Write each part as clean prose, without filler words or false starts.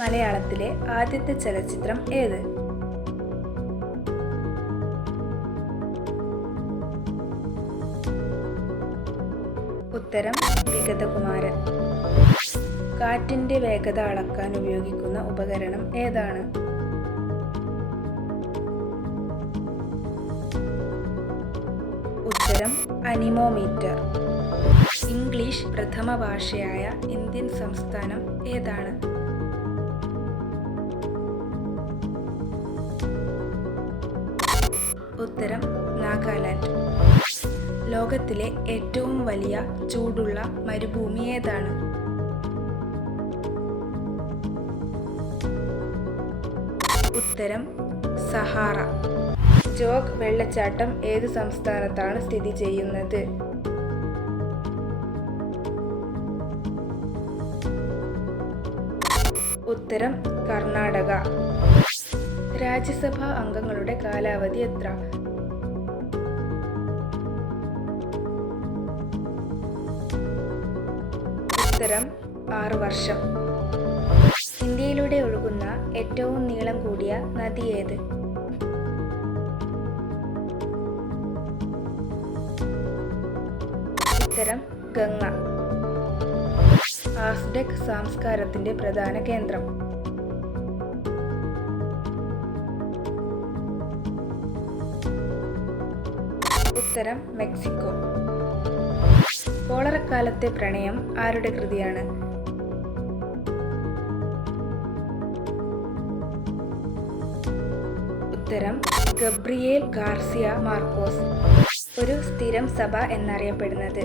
മലയാളത്തിലെ ആദ്യത്തെ ചലച്ചിത്രം ഏത്? ഉത്തരം വിഗതകുമാരൻ. കാറ്റിന്റെ വേഗത അളക്കാൻ ഉപയോഗിക്കുന്ന ഉപകരണം ഏതാണ്? ഉത്തരം അനിമോമീറ്റർ. ഇംഗ്ലീഷ് പ്രഥമ ഭാഷയായ ഇന്ത്യൻ സംസ്ഥാനം ഏതാണ്? ഉത്തരം നാഗാലാൻഡ്. ലോകത്തിലെ ഏറ്റവും വലിയ ചൂടുള്ള മരുഭൂമി ഏതാണ്? ഉത്തരം സഹാറ. ജോഗ് വെള്ളച്ചാട്ടം ഏത് സംസ്ഥാനത്താണ് സ്ഥിതി ചെയ്യുന്നത്? ഉത്തരം കർണാടക. രാജ്യസഭാ അംഗങ്ങളുടെ കാലാവധി എത്ര? ഉത്തരം 6 വർഷം. ഇന്ത്യയിലൂടെ ഒഴുകുന്ന ഏറ്റവും നീളം കൂടിയ നദി ഏത്? ഉത്തരം ഗംഗ. ആസ്ഡെക് സംസ്കാരത്തിന്റെ പ്രധാന കേന്ദ്രം? ഉത്തരം മെക്സിക്കോ. കോളറക്കാലത്തെ പ്രണയം ആരുടെ കൃതിയാണ്? ഉത്തരം ഗബ്രിയേൽ ഗാർസിയ മാർക്കോസ്. ഒരു സ്ഥിരം സഭ എന്നറിയപ്പെടുന്നത്?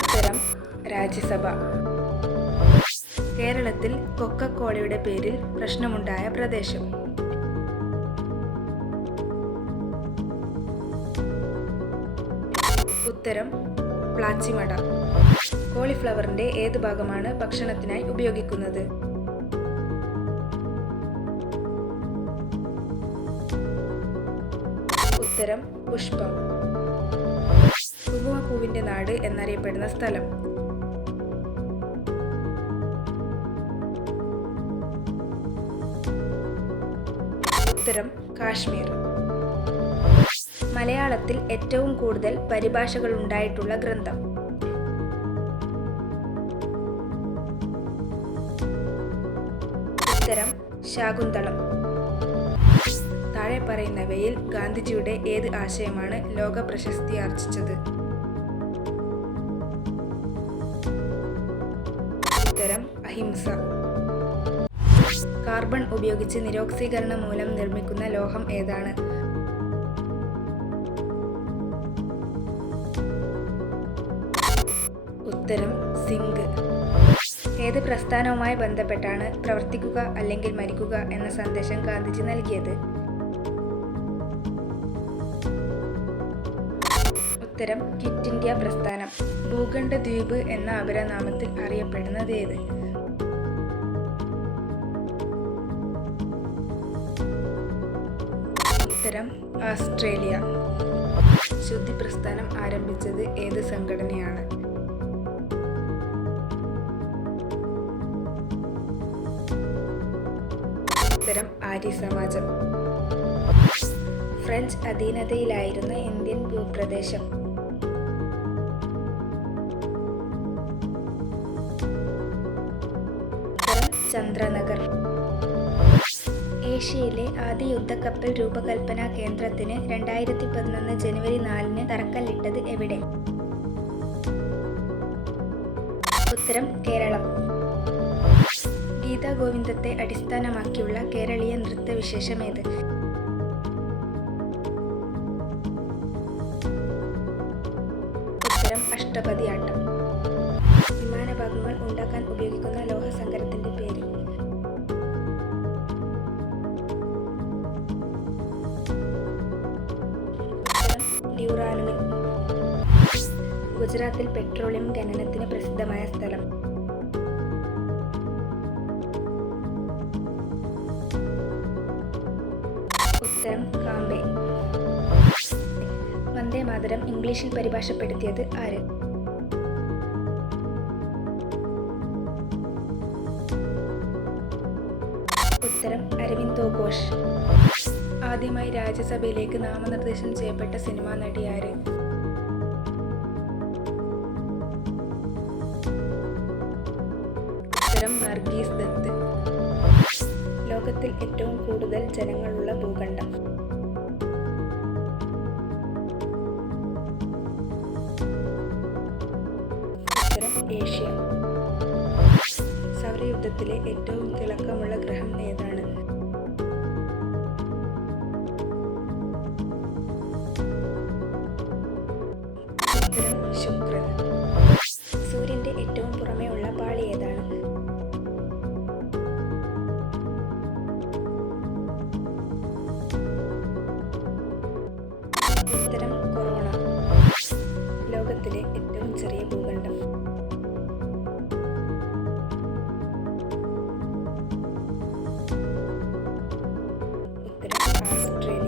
ഉത്തരം രാജ്യസഭ. കേരളത്തിൽ കൊക്കക്കോളയുടെ പേരിൽ പ്രശ്നമുണ്ടായ പ്രദേശം? ഉത്തരം പ്ലാച്ചിമട. കോളിഫ്ലവറിന്റെ ഏത് ഭാഗമാണ് ഭക്ഷണത്തിനായി ഉപയോഗിക്കുന്നത്? ഉത്തരം പുഷ്പം. കുങ്കുമപ്പൂവിന്റെ നാട് എന്നറിയപ്പെടുന്ന സ്ഥലം? ഉത്തരം കാശ്മീർ. മലയാളത്തിൽ ഏറ്റവും കൂടുതൽ പരിഭാഷകൾ ഉണ്ടായിട്ടുള്ള ഗ്രന്ഥം? ഉത്തരം ശാകുന്തളം. താഴെ പറയുന്നവയിൽ ഗാന്ധിജിയുടെ ഏത് ആശയമാണ് ലോക പ്രശസ്തി ആർജിച്ചത്? ഉത്തരം അഹിംസ. കാർബൺ ഉപയോഗിച്ച് നിരോക്സീകരണ മൂലം നിർമ്മിക്കുന്ന ലോഹം ഏതാണ്? ഉത്തരം സിങ്ക്. ഏത് പ്രസ്ഥാനവുമായി ബന്ധപ്പെട്ടാണ് പ്രവർത്തിക്കുക അല്ലെങ്കിൽ മരിക്കുക എന്ന സന്ദേശം ഗാന്ധിജി നൽകിയത്? ഉത്തരം ക്വിറ്റ് ഇന്ത്യ പ്രസ്ഥാനം. ഭൂഖണ്ഡ ദ്വീപ് എന്ന അപരനാമത്തിൽ അറിയപ്പെടുന്നത് ഏത്? ഉത്തരം ഓസ്ട്രേലിയ. ശുദ്ധി പ്രസ്ഥാനം ആരംഭിച്ചത് ഏത് സംഘടനയാണ്? ഉത്തരം ആര്യ സമാജം. ഫ്രഞ്ച് അധീനതയിലായിരുന്ന ഇന്ത്യൻ ഭൂപ്രദേശം? ഉത്തരം ചന്ദ്രനഗർ. ഏഷ്യയിലെ ആദ്യ യുദ്ധക്കപ്പൽ രൂപകൽപ്പനാ കേന്ദ്രത്തിന് 2011 ജനുവരി 4 തറക്കല്ലിട്ടത് എവിടെ? ഉത്തരം കേരളം. ഗീതാ ഗോവിന്ദത്തെ അടിസ്ഥാനമാക്കിയുള്ള കേരളീയ നൃത്തവിശേഷം ഏത്? ഉത്തരം അഷ്ടപതിയാട്ടം. വിമാനഭാഗങ്ങൾ ഉണ്ടാക്കാൻ ഉപയോഗിക്കുന്ന ലോഹസങ്കരത്തിന്റെ പേര്? ഉത്തരം ഡ്യൂറാലുമിൻ. ഗുജറാത്തിൽ പെട്രോളിയം ഖനനത്തിന് പ്രസിദ്ധമായ സ്ഥലം? ഉത്തരം കാംബെ. വന്ദേ മാതരം ഇംഗ്ലീഷിൽ പരിഭാഷപ്പെടുത്തിയത് ആര്? ഉത്തരം അരവിന്ദോ ഘോഷ്. ആദ്യമായി രാജ്യസഭയിലേക്ക് നാമനിർദ്ദേശം ചെയ്യപ്പെട്ട സിനിമാ നടി ആര്? ഉത്തരം നർഗീസ് ദത്ത്. ലോകത്തിൽ ഏറ്റവും കൂടുതൽ ജനങ്ങളുള്ള ഭൂഖണ്ഡം? ഉത്തരം ഏഷ്യ. സൗരയൂഥത്തിലെ ഏറ്റവും തിളക്കമുള്ള ഗ്രഹം ഏതാണ്? ഉത്തരം ശുക്രൻ. സൂര്യന്റെ ഏറ്റവും പുറമേ ഉള്ള പാളി ഏതാണ്? ഉത്തരം കൊറോണ. ലോകത്തിലെ ഏറ്റവും ചെറിയ ഭൂഖണ്ഡം? ഉത്തരം ഓസ്ട്രേലിയ.